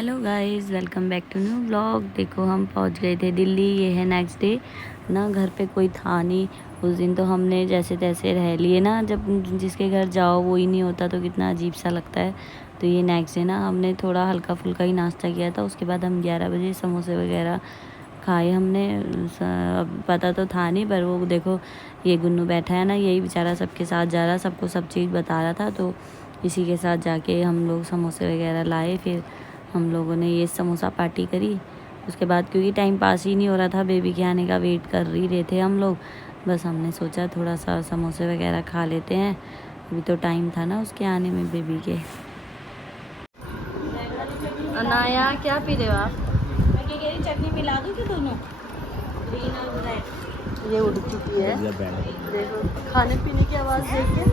Hello guys, welcome back to new vlog. देखो हम पहुंच गए थे दिल्ली। ये है नेक्स्ट डे ना। घर पे कोई था नहीं उस दिन, तो हमने जैसे तैसे रह लिए ना। जब जिसके घर जाओ वो ही नहीं होता तो कितना अजीब सा लगता है। तो ये नेक्स्ट डे ना हमने थोड़ा हल्का फुल्का ही नाश्ता किया था। उसके बाद हम 11 बजे समोसे वगैरह खाए हमने। अब पता तो था नहीं, पर वो देखो ये गुन्नू बैठा है ना, यही बेचारा सबके साथ जा रहा, सबको सब चीज़ बता रहा था। तो इसी के साथ जाके हम लोग समोसे वगैरह लाए। फिर हम लोगों ने ये समोसा पार्टी करी। उसके बाद क्योंकि टाइम पास ही नहीं हो रहा था, बेबी के आने का वेट कर ही रहे थे हम लोग, बस हमने सोचा थोड़ा सा समोसे वगैरह खा लेते हैं। अभी तो टाइम था ना उसके आने में बेबी के। अनाया क्या पी रहे हो आप? चटनी मिला दूँ कि दोनों ग्रीन और रेड? ये उड़ चुकी है, देखो खाने पीने की आवाज़ देखिए।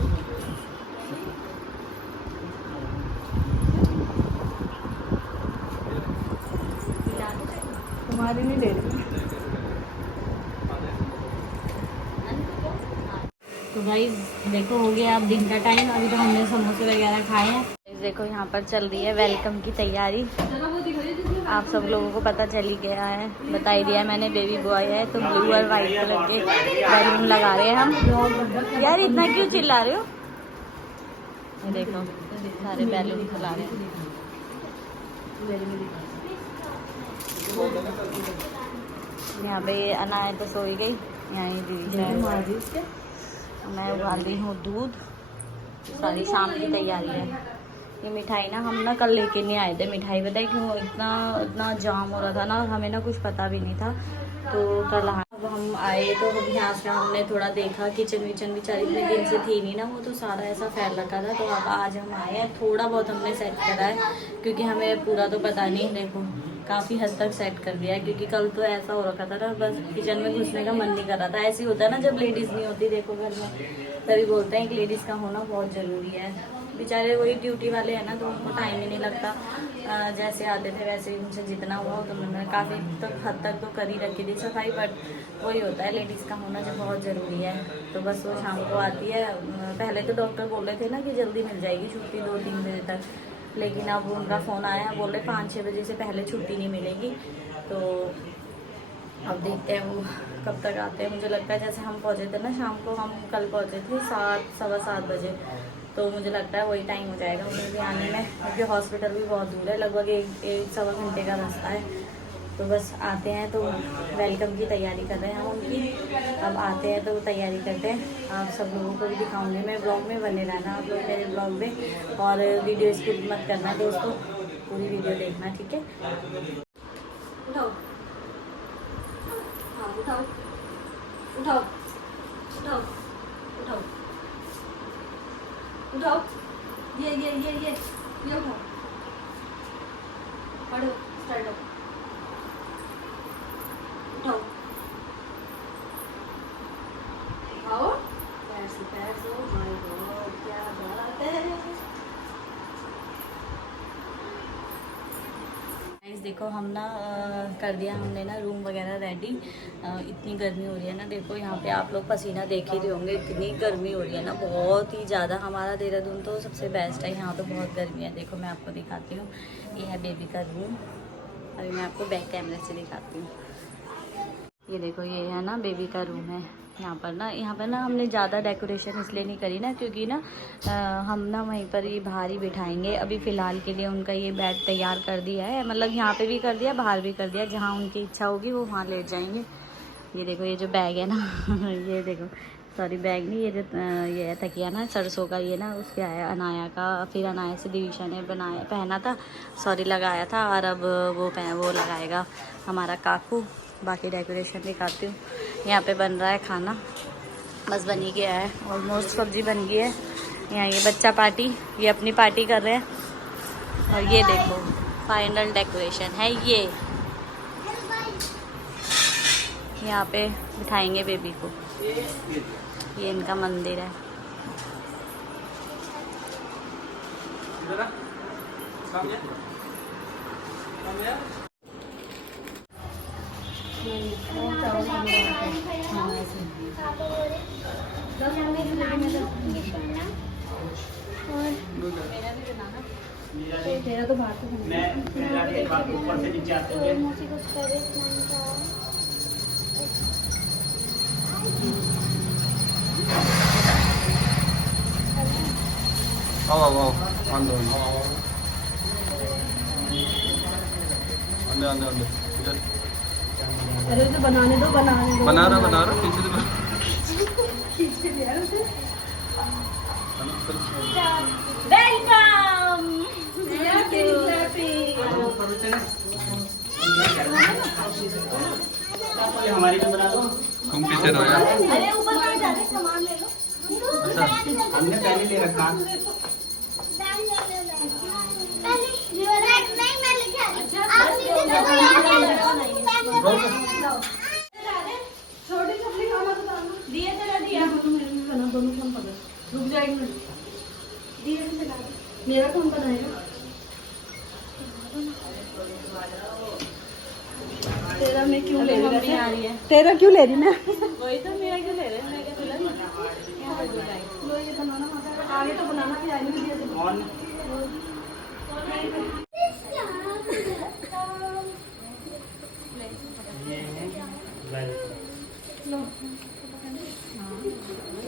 तुम्हारी नहीं ले रही। तो भाई देखो हो गया अब दिन का टाइम। अभी तो हमने समोसे वगैरह खाए हैं। देखो यहाँ पर चल रही है वेलकम की तैयारी। आप सब लोगों को पता चल ही गया है, बता ही दिया है मैंने। बेबी बॉय है तो ब्लू और वाइट कलर के बैलून लगा रहे हैं हम। यार इतना क्यों चिल्ला रहे हो? ये देखो सारे बैलून फैला रहे हैं। यहाँ पे अनाया तो सोई गई, यहाँ दीदी मैं उबाल रही हूँ दूध। सारी शाम की तैयारी है। ये मिठाई ना हम ना कल लेके नहीं आए थे। मिठाई बताए क्यों, इतना इतना जाम हो रहा था ना, हमें ना कुछ पता भी नहीं था। तो कल अब हम आए तो यहाँ से हमने थोड़ा देखा, किचन विचन बेचारी इतने दिन से थी नहीं ना, वो तो सारा ऐसा फैल रखा था। तो अब आज हम आए हैं, थोड़ा बहुत हमने सेट करा है क्योंकि हमें पूरा तो पता नहीं। देखो काफ़ी हद तक सेट कर दिया है क्योंकि कल तो ऐसा हो रखा था ना, बस किचन में घुसने का मन नहीं कर रहा था। ऐसे ही होता है ना जब लेडीज़ नहीं होती देखो घर में, तभी बोलते हैं कि लेडीज़ का होना बहुत ज़रूरी है। बेचारे वही ड्यूटी वाले हैं ना, तो उनको टाइम ही नहीं लगता। जैसे आते थे वैसे ही उनसे जितना हुआ तो मैंने काफ़ी हद तक तो कर ही रखी थी सफाई। बट वही होता है लेडीज़ का होना जो बहुत ज़रूरी है। तो बस वो शाम को आती है। पहले तो डॉक्टर बोल रहे थे ना कि जल्दी मिल जाएगी छुट्टी 2-3 बजे तक, लेकिन अब उनका फ़ोन आया, बोल रहे 5-6 बजे से पहले छुट्टी नहीं मिलेगी। तो अब देखते हैं वो कब तक आते हैं। मुझे लगता है जैसे हम पहुँचे थे ना शाम को, हम कल पहुँचे थे 7-7:15 बजे, तो मुझे लगता है वही टाइम हो जाएगा उन्हें भी आने में, क्योंकि हॉस्पिटल भी बहुत दूर है, लगभग 1-1.25 घंटे का रास्ता है। तो बस आते हैं तो वेलकम की तैयारी कर रहे हैं हम उनकी। अब आते हैं तो तैयारी करते हैं। आप सब लोगों को भी दिखाऊंगी मैं ब्लॉग में, बने रहना आप लोग मेरे ब्लॉग में। और वीडियो स्किप मत करना दोस्तों, पूरी वीडियो देखना, ठीक है? उठाओ उठाओ उठाओ उठाओ उठाओ उठाओ, ये उठाओ, पढ़ो, स्टार्ट हो, उठाओ, आओ, पैर से पैर से, माय गॉड क्या बात है। देखो हम ना कर दिया हमने ना रूम वगैरह रेडी। इतनी गर्मी हो रही है ना, देखो यहाँ पे आप लोग पसीना देख ही रहे होंगे, इतनी गर्मी हो रही है ना, बहुत ही ज़्यादा। हमारा देहरादून तो सबसे बेस्ट है, यहाँ तो बहुत गर्मी है। देखो मैं आपको दिखाती हूँ, ये है बेबी का रूम। अभी मैं आपको बैक कैमरे से दिखाती हूँ। ये देखो ये है ना बेबी का रूम है। यहाँ पर ना हमने ज़्यादा डेकोरेशन इसलिए नहीं करी ना, क्योंकि ना हम ना वहीं पर ही बाहर ही बिठाएंगे। अभी फ़िलहाल के लिए उनका ये बेड तैयार कर दिया है, मतलब यहाँ पे भी कर दिया, बाहर भी कर दिया। जहाँ उनकी इच्छा होगी वो वहाँ लेट जाएंगे। ये देखो ये जो बैग है ना ये देखो, सॉरी बैग नहीं, ये है तकिया ना, सरसों का ये ना, उसके आया अनाया का। फिर अनाया से दिविशा ने पहना था, सॉरी लगाया था, और अब वो लगाएगा हमारा काकू। बाकी डेकोरेशन दिखाती हूँ। यहाँ पे बन रहा है खाना, बस बन ही गया है ऑलमोस्ट, सब्जी बन गई है। यहाँ ये बच्चा पार्टी, ये अपनी पार्टी कर रहे हैं। और ये देखो फाइनल डेकोरेशन है ये, यहाँ पे बिठाएंगे बेबी को। ये इनका मंदिर है। तेरा तो बाहर तो ऊपर से नीचे आते हुए। आओ आओ आओ, आंदो आंदे आंदे आंदे इधर। अरे तो बनाने दो बना रहा पीछे से वेलकम। हमारी भी बना दो। तुम पीछे रहो यार। अरे ऊपर कहाँ जा रहे, सामान ले लो। अच्छा हमने पहले ले रखा। छोटी चपली खाना तो दिए चला दिया। दोनों फोन पकड़, रुक जाएगी ना। दिए से चला दे। मेरा कौन बनाएगा? तेरा मैं क्यों ले रही आ रही है? तेरा क्यों ले रही मैं? वही तो, मेरा क्यों ले रहे? मैं क्या तुला नहीं? लो ये बनाना मत, आगे तो बनाना भी आई नहीं दिया।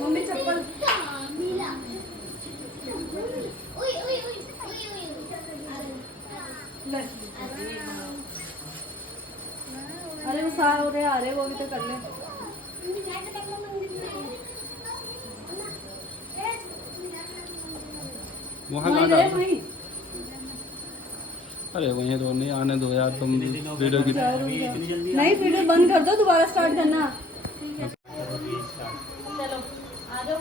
मम्मी चप्पल। अरे वो सारे आ रहे, वो भी तो कर ले। वहाँ गाना। अरे वहीं तो नहीं आने दो यार, तुम वीडियो की। नहीं, वीडियो बंद कर दो, दोबारा स्टार्ट करना। चलो आ जाओ।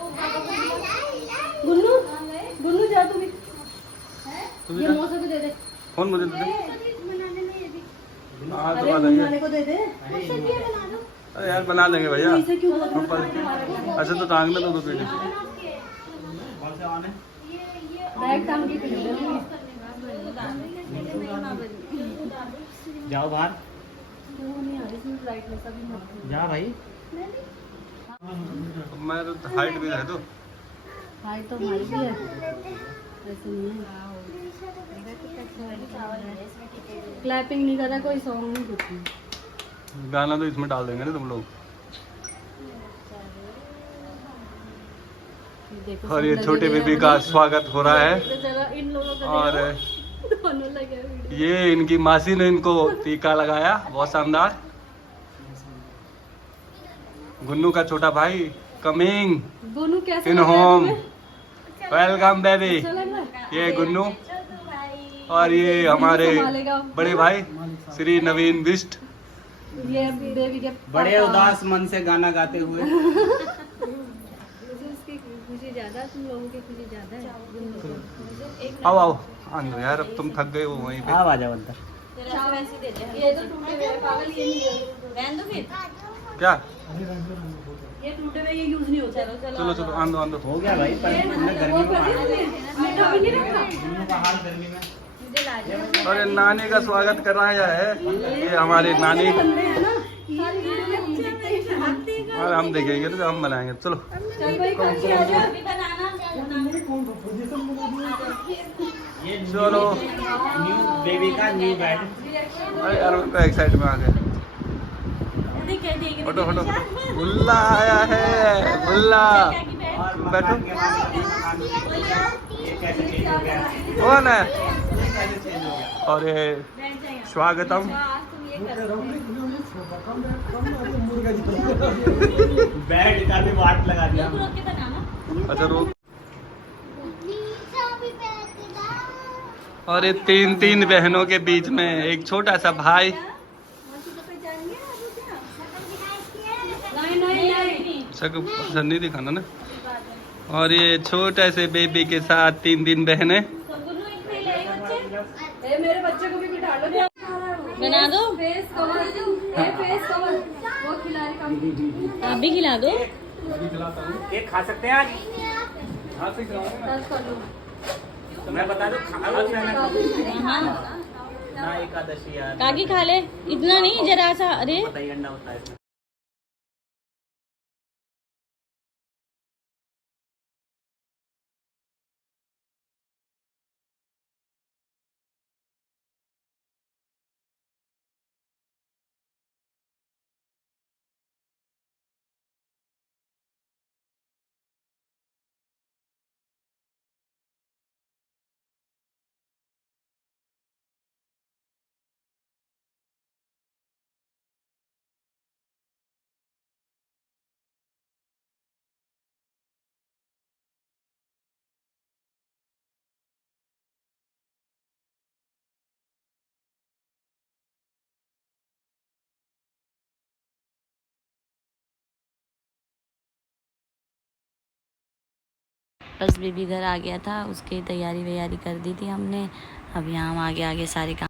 गुन्नू गुन्नू जा तू भी। ये मौसा को दे दे। फोन मुझे दे दे। हाँ तो अरे बना देंगे। बनाने को दे दे। अरे यार बना देंगे भैया। इसे क्यों बोल रहे हो? अच्छा तो टांगने दो पीछे। कौन से ऑन है? बैग टांग के पीछे। जाओ बाहर। वो नहीं आ रही, इसमें ब्राइटनेस अभी मत। जा भाई। मैं तो हाइट भी है तो। हाइट तो हमारी भी है, ऐसे नहीं है। क्लैपिंग नहीं कर रहा, कोई सॉन्ग नहीं, कुछ नहीं। गाना तो इसमें डाल देंगे ना तुम लोग। देखो, और ये सब छोटे लगे बेबी हैं। का स्वागत हो रहा है। तो जरा इन लोगों को और देखो, दोनों लगे हैं वीडियो। ये इनकी मासी ने इनको टीका लगाया, बहुत शानदार। गुन्नू का छोटा भाई कमिंग दोनों कैसे इन लग रहा है होम। तुम्हें? Welcome baby. अच्छा लग रहा है? ये गुन्नू और ये हमारे संभालेगा। बड़े भाई श्री नवीन बिष्ट। ये बेबी के बड़े पापा। उदास मन से गाना गाते हुए। उसकी खुशी ज्यादा, तुम लोगों की खुशी ज्यादा है। आओ आओ आंदो यार, अब तुम थक गए हो वहीं पे। आ जाओ अंदर। ये तो टूटे हुए हैं, पागल, ये नहीं है। रहने दो फिर। क्या? ये टूटे हुए, ये यूज नहीं होता। चलो चलो आंदो आंदो। हो गया भाई, पर तुमने गर्मी में मारा। मीठा भी नहीं रखा। दोनों का हाल गर्मी में। और ये नानी का स्वागत कराया है, ये हमारी नानी। बंदे हैं ना, सारी वीडियो में हम दिखते हैं। और हम देखेंगे तो हम बनाएंगे। चलो चल भाई, कौन सी आ जाओ। ये चलो। न्यू बेबी का न्यू बेड। अरे यार उनको एक साइड में आ गए। फोटो फोटो बुल्ला आया है, बुल्ला। और बैठो। मकान के मालिक के मकान की। ये कैसे चेंज हो गया? कौन है? कैसे चेंज हो गया? और ये स्वागतम। बेड का भी वाट लगा दिया। अच्छा रोक। और ये तीन तीन बहनों के बीच में एक छोटा सा भाई। अच्छा नहीं दिखाना ना। और ये छोटे से बेबी के साथ तीन तीन बहनें। मेरे बच्चे को भी बिठा लो। बना दो, फेस कवर, फेस कवर वो खिला रही काम। आप भी खिला दो। ये खा सकते हैं आज? टच कर लो। तो मैं बता दूं हाँ ना, एकादशी यार। काकी खा ले, इतना नहीं, जरा सा। अरे पता ही अंडा होता है इसमें। बस बेबी घर आ गया था, उसकी तैयारी वैयारी कर दी थी हमने। अब यहाँ हम आगे आगे सारे काम